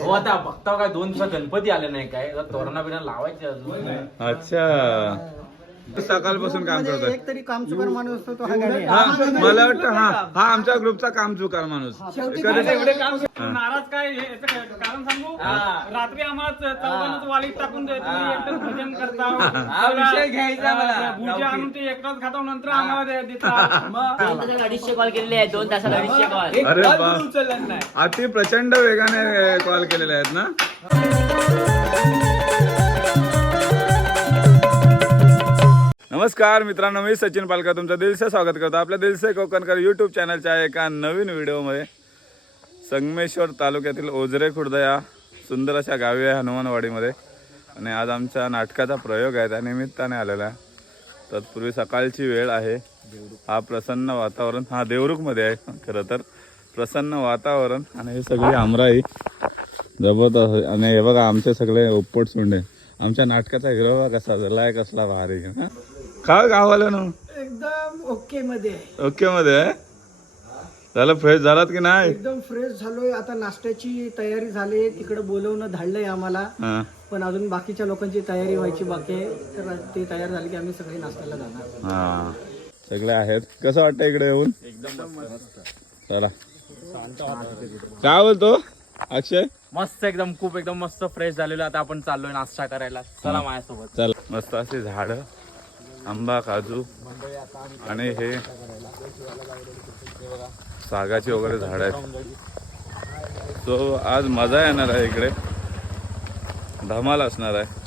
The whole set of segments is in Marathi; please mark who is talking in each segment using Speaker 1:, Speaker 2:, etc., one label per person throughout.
Speaker 1: हो आता बघता काय दोन दिवसात गणपती आले नाही काय? तोरणा बिरणा लावायचे अजून.
Speaker 2: अच्छा. सकाळपासून काम करतोय.
Speaker 3: एक तरी कामचुकार माणूस असतो तो हा गाडी
Speaker 2: हा मला वाटतं हा हा आमच्या ग्रुपचा काम चुकार माणूस. कधी-
Speaker 4: एवढे काम. नाराज काय हे- याचं काय- कारण सांगू? रात्री आम्हाला चौघांनाच वालीत टाकून द्यायचं तुम्ही एकटंच भजन करता.
Speaker 1: हा. विषय घ्यायचा मला.
Speaker 4: भुर्जी आणून ते एकटाच खाता नंतर आम्हाला दे- देता. मग?
Speaker 5: दोन तासात अडीचशे कॉल केलेले आहेत दोन तासात अडीचशे कॉल
Speaker 2: अरे बा अति प्रचंड वेगाने कॉल केलेले आहेत ना? नमस्कार मित्रांनो मी सचिन पालकर तुमचं दिलसे स्वागत करतो. आपल्या दिलसे कोकणकर यूट्यूब चॅनलच्या एका नवीन व्हिडिओमध्ये संगमेश्वर तालुक्यातील ओझरे खुर्द या सुंदर अशा गावी आहे हनुमानवाडीमध्ये. आणि आज आमच्या नाटकाचा प्रयोग आहे त्या निमित्ताने आलेला आहे. तत्पूर्वी सकाळची वेळ आहे. हा प्रसन्न वातावरण हा देवरुखमध्ये आहे खरं तर. प्रसन्न वातावरण आणि हे सगळी आमराई जबरदस्त आणि हे बघा आमचे सगळे उपपोट सोंडे आमच्या नाटकाचा हिरो कसा झालाय कसला भारी काय गावाला ना
Speaker 3: एकदम ओके मध्ये आहे.
Speaker 2: ओके मध्ये आहे? झालं फ्रेश झालात की नाही?
Speaker 3: एकदम फ्रेश झालोय. आता नाश्त्याची तयारी झाली तिकडे बोलवणं धाडलंय आम्हाला.
Speaker 2: हा.
Speaker 3: पण अजून बाकीच्या लोकांची तयारी व्हायची बाकी आहे. तर ते तयार झाली की आम्ही सगळे नाश्त्याला जाणार.
Speaker 2: हा. सगळे आहेत. कसं वाटतं इकडे येऊन? चला. काय बोलतो? अक्षय?
Speaker 1: मस्त एकदम खूप एकदम मस्त फ्रेश झालेलो. आता आपण चाललोय नाश्ता करायला. चला माझ्यासोबत.
Speaker 2: चल. मस्त अशी झाडं. आंबा काजू आणि हे सागाची वगैरे झाड आहेत. सो आज मजा येणार आहे इकडे. धमाल असणार आहे.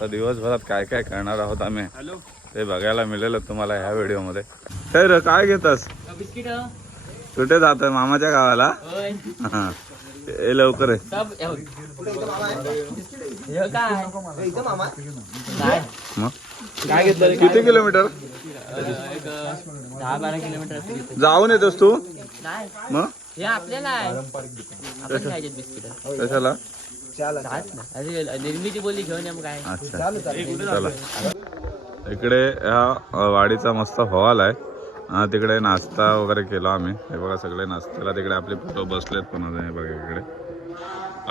Speaker 2: तर दिवसभरात काय काय करणार आहोत आम्ही? ते बघायला मिळेल तुम्हाला ह्या व्हिडिओमध्ये. तर काय घेतास?
Speaker 5: बिस्किट.
Speaker 2: कुठे जात मामाच्या गावाला?
Speaker 5: होय.
Speaker 2: हा. हे लवकर आहे
Speaker 5: सब काय? काय
Speaker 2: मग? काय घेतलं किती किलोमीटर?
Speaker 5: एक दहा बारा किलोमीटर.
Speaker 2: जाऊन येतोस तू?
Speaker 5: नाही.
Speaker 2: मग?
Speaker 5: हे आपल्याला आहे.
Speaker 2: कशाला?
Speaker 5: जात ना अरे निर्मिती बोलली घेऊन या मग काय.
Speaker 2: अच्छा चला. इकडे ह्या वाडीचा मस्त हॉल आहे. तिकडे नाश्ता वगैरे केला आम्ही. हे बघा सगळे नाश्त्याला तिकडे आपले फोटो बसलेत पण हे बघा इकडे.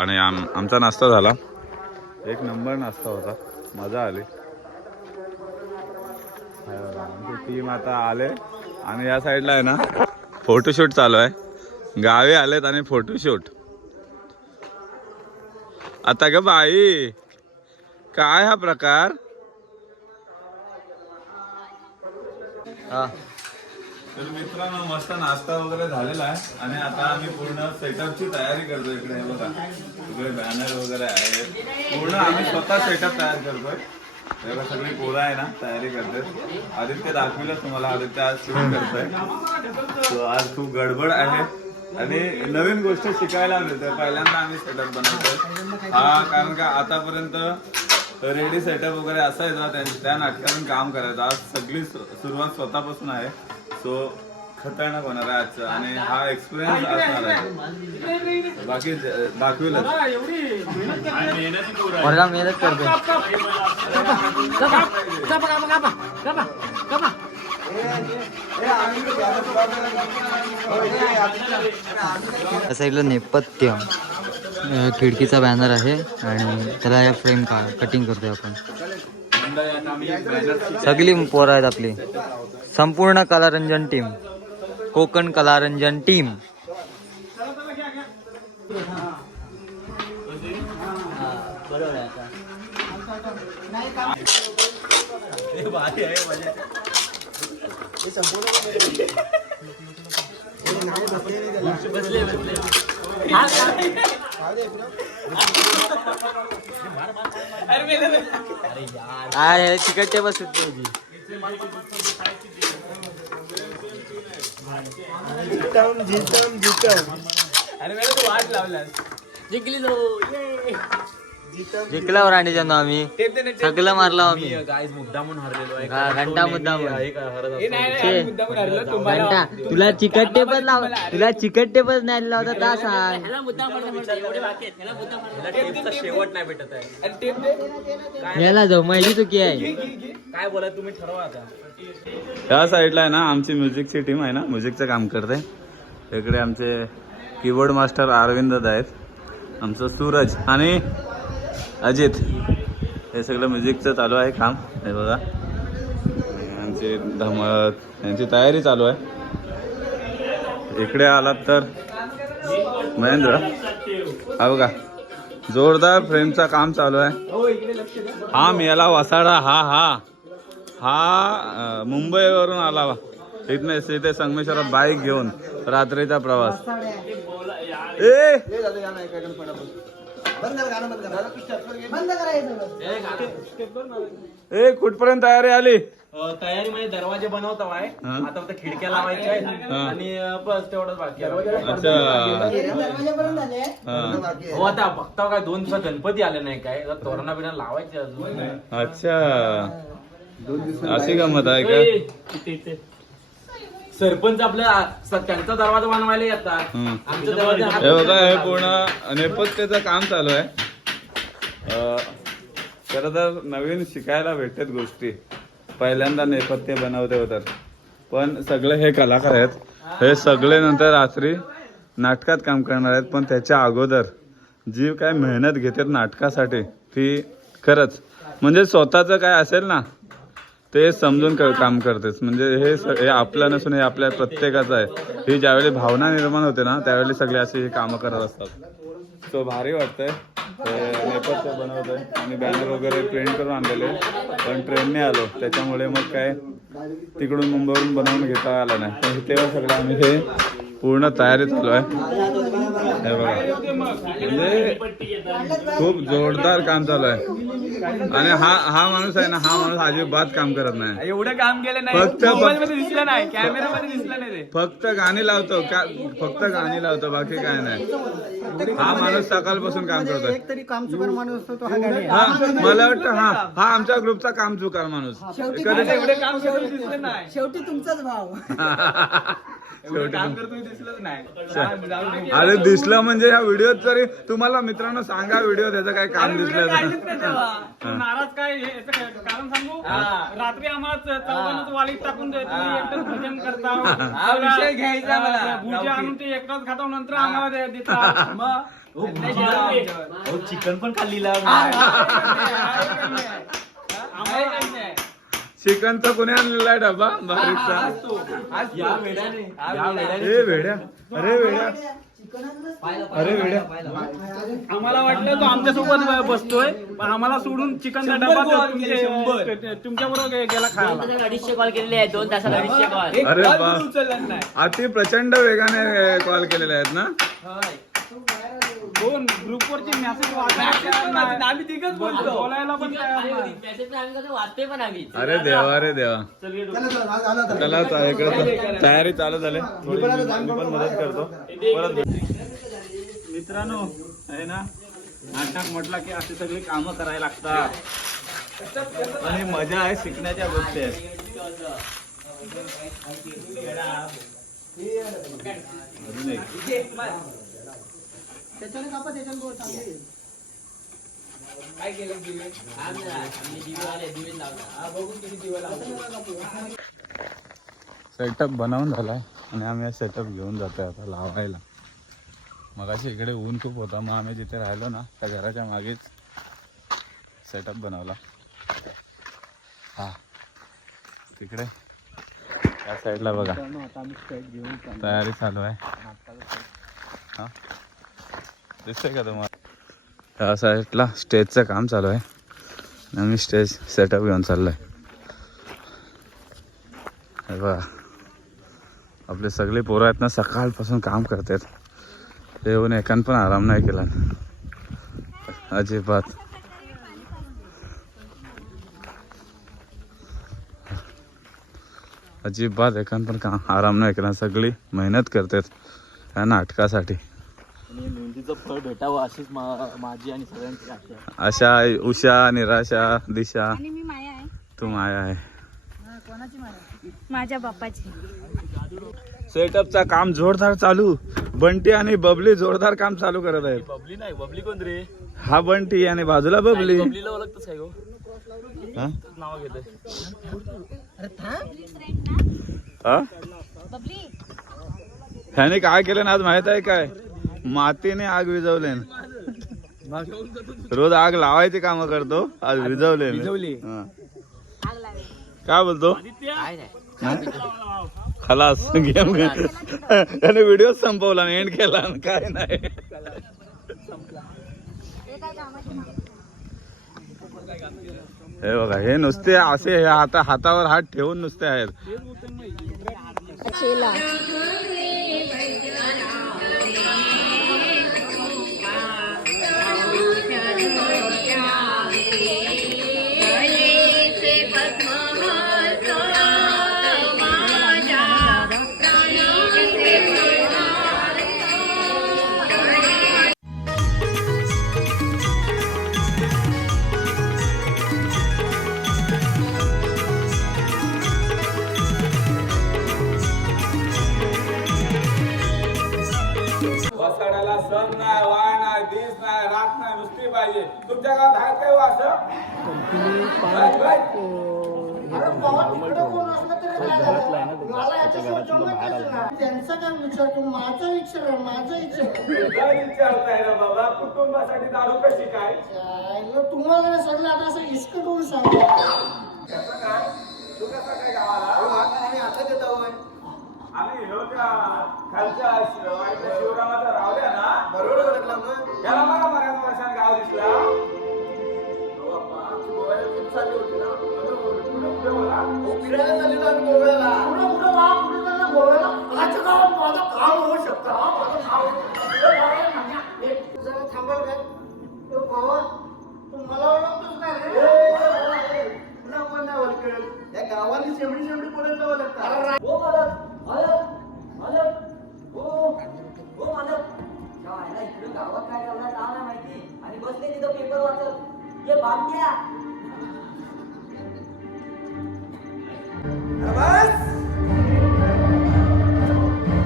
Speaker 2: आणि आम आमचा नाश्ता झाला. एक नंबर नाश्ता होता. मजा आली. बघा, आमची टीम आता आले. आणि या साईडला आहे ना फोटोशूट चालू आहे. गावी आलेत आणि फोटोशूट आता ग बाई काय हा प्रकार? तर मित्रांनो मस्त नाश्ता वगैरे झालेला आहे. आणि आता आम्ही पूर्ण सेटअपची तयारी करतो इकडे बघा. बॅनर वगैरे आहे पूर्ण आम्ही स्वतः सेटअप तयार करतोय. सगळी पोरं आहे ना तयारी करते आदित्य दाखविलं तुम्हाला. आदित्य आज शूट करतोय. आज खूप गडबड आहे. आणि नवीन गोष्ट शिकायला मिळते. पहिल्यांदा आम्ही सेटअप बनवतोय. हा कारण का आतापर्यंत रेडी सेटअप वगैरे असायचा. त्या त्या नाटकातून काम करायचं. आज सगळी सुरुवात स्वतःपासून आहे. सो खतरनाक होणार आहे आजचं आणि हा एक्सपिरियन्स असणार आहे. बाकी दाखवेलच.
Speaker 5: वर्गा मेहनत करतो.
Speaker 6: साईडला नेपथ्य. खिडकीचा बॅनर आहे आणि त्याला या फ्रेम का कटिंग करतोय आपण. सगळी पोरं आहेत आपली. संपूर्ण कलारंजन टीम कोकण कलारंजन टीम
Speaker 5: अरे आहे बस बसले जितम जितम जितम. अरे मॅडम तू वाट लावलास. जिंकली जाऊ.
Speaker 6: जिंकल्यावर आणि जाणो आम्ही सगळं मारला आम्ही.
Speaker 1: गाईज मुद्दामून हरलेलो आहे.
Speaker 6: हा, घंटा. छे. घंटा. तुला चिकट टेपच लाव तुला चिकट टेपच नाही लावता ता सांग.
Speaker 1: याला शेवट नाही भेटत आहे.
Speaker 6: याला जमायची चुकी आहे.
Speaker 1: काय बोला तुम्ही ठरवा आता.
Speaker 2: या साईडला आहे ना आमची म्युझिकची टीम आहे ना म्युझिकचं काम करते. इकडे आमचे कीबोर्ड मास्टर अरविंद आहेत. आमचं सूरज आणि अजित हे सगळं म्युझिकचं चालू आहे काम हे बघा. यांचे धमक यांची तयारी चालू आहे. इकडे आलात तर महेंद्र. हा बघा जोरदार फ्रेमचा काम चालू आहे. हा मेला वसाडा हा हा. हा मुंबईवरून आला वा इथने इथे संगमेश्वरात बाईक घेऊन रात्रीचा प्रवास. ए! ए कुठपर्यंत तयारी आली?
Speaker 1: अ, तयारी म्हणजे दरवाजे बनवतो आहे
Speaker 2: हा.
Speaker 1: आता फक्त खिडक्या लावायच्या आहेत.
Speaker 2: हा.
Speaker 1: आणि अ, बस तेवढंच बाकी आहे.
Speaker 2: अच्छा. हा.
Speaker 1: हो आता बघता काय दोन दिवसात गणपती आले नाही काय? आता तोरणा बिरणा लावायचे अजून.
Speaker 2: अच्छा. अशी गमत आहे का?
Speaker 1: इथे, इथे. सरपंच आपल्या त्यांचा दरवाजा बनवायला येतात.
Speaker 2: हम्म.
Speaker 1: आमचा दरवाजा
Speaker 2: हे बघा हे पूर्ण नेपथ्याचं काम चालू आहे. अं, खरं तर नवीन शिकायला भेटतात गोष्टी. पहिल्यांदा नेपथ्य बनवते होतात. पण सगळे हे कलाकार आहेत. हे सगळे नंतर रात्री नाटकात काम करणार आहेत. पण त्याच्या अगोदर जी काय मेहनत घेतात नाटकासाठी ती खरंच. म्हणजे स्वतःचं काय असेल ना ते समजून क- काम करतेस. म्हणजे हे हे आपलं नसून हे आपल्या प्रत्येकाचं आहे. ही ज्यावेळी भावना निर्माण होते ना त्यावेळी सगळे असे हे कामं करत असतात. सो भारी वाटतंय. हे नेपथ्य बनवतोय आणि बॅनर वगैरे प्रिंट करून आणलेले. पण ट्रेनने आलो. त्याच्यामुळे मग काय तिकडून मुंबईवरून बनवून घेता आलं नाही. पण तेव्हा सगळं आम्ही हे पूर्ण तयारी चालू आहे. हे बघा. म्हणजे खूप जोरदार काम चालू आहे. आणि हा हा माणूस आहे ना हा माणूस अजिबात काम करत नाही.
Speaker 4: एवढं काम केलं
Speaker 2: फक्त
Speaker 4: मोबाईल मध्ये दिसलं नाही कॅमेरामध्ये दिसलं नाही ते.
Speaker 2: फक्त गाणी लावतो का फक्त गाणी लावतो बाकी काय नाही. हा माणूस सकाळपासून काम करतोय.
Speaker 3: एक तरी काम चुकार माणूस असतो तो हा गाडी.
Speaker 2: हा मला वाटतं हा हा आमच्या ग्रुपचा काम चुकार माणूस. कधी
Speaker 4: एवढे काम दिसलं नाही.
Speaker 3: शेवटी तुमचाच भाव.
Speaker 4: एवढं काम करतो दिसलंच नाही.
Speaker 2: अरे दिसलं म्हणजे ह्या व्हिडिओत तरी तुम्हाला मित्रांनो सांगा व्हिडिओ त्याचं काय काम दिसलं
Speaker 4: नाराज काय हे- कारण सांगू रात्री आम्हाला चौघांनाच वालीत टाकून भजन करता विषय घ्यायचा मला भुजा आणून ते एकटाच खाता नंतर आम्हाला दे- देता मग
Speaker 1: चिकन पण खाल्लीला
Speaker 2: चिकनचा कोणी आणलेला आहे डबा बारीकचा
Speaker 1: या या
Speaker 2: ए वेड्या अरे वेड्या अरे वेड्या.
Speaker 4: आम्हाला वाटलं तो आमच्यासोबत बसतोय पण आम्हाला सोडून चिकन डबा तुमच्या बरोबर गेला खायला.
Speaker 5: अडीचशे कॉल केलेले आहेत दोन तासात अडीचशे कॉल
Speaker 2: अरे अति प्रचंड वेगाने कॉल केलेले आहेत ना?
Speaker 4: दोन ग्रुपवरचे मेसेज आम्ही तिघच बोलतो. बोलायला पण तयार नाही.
Speaker 5: मेसेज आम्ही कसं वाचतोय पण आम्ही.
Speaker 2: अरे देवा अरे देवा. चला चा- इकडे तर तयारी चालू झाली. थोडी मी मी पण मदत करतो. परत.
Speaker 4: मित्रांनो आहे ना? नाटक म्हटलं की असे सगळे कामं करायला लागतात.
Speaker 2: आणि मजा आहे शिकण्याच्या गोष्टी आहेत. अजून एक.
Speaker 3: त्याच्याने कापा त्याच्याने बोल चांगली
Speaker 2: सेटअप बनवून झालाय. आणि आम्ही हा सेटअप घेऊन जातोय आता लावायला. मगाशी इकडे ऊन खूप होता. मग आम्ही जिथे राहिलो ना त्या घराच्या मागेच सेटअप बनवला. हा. तिकडे. त्या साईडला बघा. तयारी चालू आहे. हा. दिसतंय का तुम्हाला? त्या साईडला स्टेजचं काम चालू आहे. आणि आम्ही स्टेज सेटअप घेऊन चाललं आहे बघा. आपले सगळे पोरं आहेत ना सकाळपासून काम करतात. ते येऊन एकान पण आराम नाही केला. अजिबात. अजिबात एकान पण काम आराम नाही केला. सगळी मेहनत करतात. त्या नाटकासाठी.
Speaker 5: आणि मेहंदीचं फळ भेटावं अशीच मा- माझी आणि सगळ्यांची आशा आहे.
Speaker 2: आशा उषा निराशा दिशा.
Speaker 7: आणि मी माया आहे.
Speaker 2: तू माया आहे.
Speaker 7: माझ्या बाप्पाची.
Speaker 2: सेटअपचा काम जोरदार चालू. बंटी आणि बबली जोरदार काम चालू करत आहेत.
Speaker 5: बबली नाही बबली कोण रे?
Speaker 2: हा बंटी आणि बाजूला बबली.
Speaker 5: बबलीला ओळखतच काय गो?
Speaker 2: हा?
Speaker 5: नाव घेते
Speaker 2: हा?
Speaker 7: बबली.
Speaker 2: ह्याने काय केलं ना आज माहीत आहे काय? मातीने आग विझवले. रोज आग लावायची काम करतो आज विझवले. हा. काय बोलतो? खलास. गेम त्याने व्हिडिओ संपवला एंड केला आणि काय नाही. हे बघा हे नुसते असे हे हाता हातावर हात ठेवून नुसते आहेत. वसाड्याला सण नाही वाय दिस नाही रात नाही नुसती पाहिजे. तुमच्या गावात आहेत काय असं?
Speaker 8: त्यांचा काय विचार तू माझा विचार आहे, माझा विचार
Speaker 2: काय विचारताय ना बाबा? कुटुंबासाठी दारू कशी काय.
Speaker 8: तुम्हाला सगळं आता असं इश्क करून सांगतो.
Speaker 2: तू कसा काय गावाला? आम्ही ह्यो त्या खालच्या शि- वाईच्या शिवरामाचा रावल्या ना बरोबर ओळखला मग त्याला मला बऱ्याच वर्षात गाव दिसला हो बाप्पा, गोव्याला किती चालली होती ना? कुठं- कुठं- कुठं बोला?
Speaker 8: फिरायला चाललेलो आम्ही गोव्याला कुठं वाचत ये बातम्या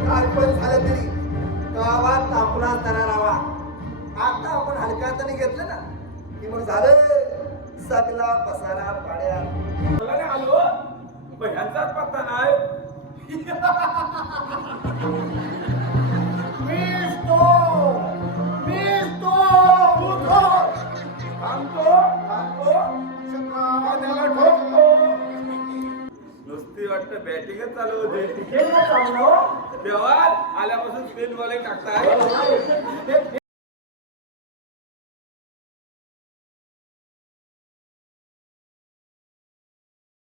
Speaker 8: काय पण झालं तरी गावात आपला तरा राहावा. आता आपण हलक्या हाताने घेतलं ना की मग झालं सगला पसारा पाड्या
Speaker 2: आलो पण ह्यांचाच पत्ता नाही. बॅटिंगच चालू होते. तेव्हा आल्यापासून स्पिन बॉलिंग टाकताय.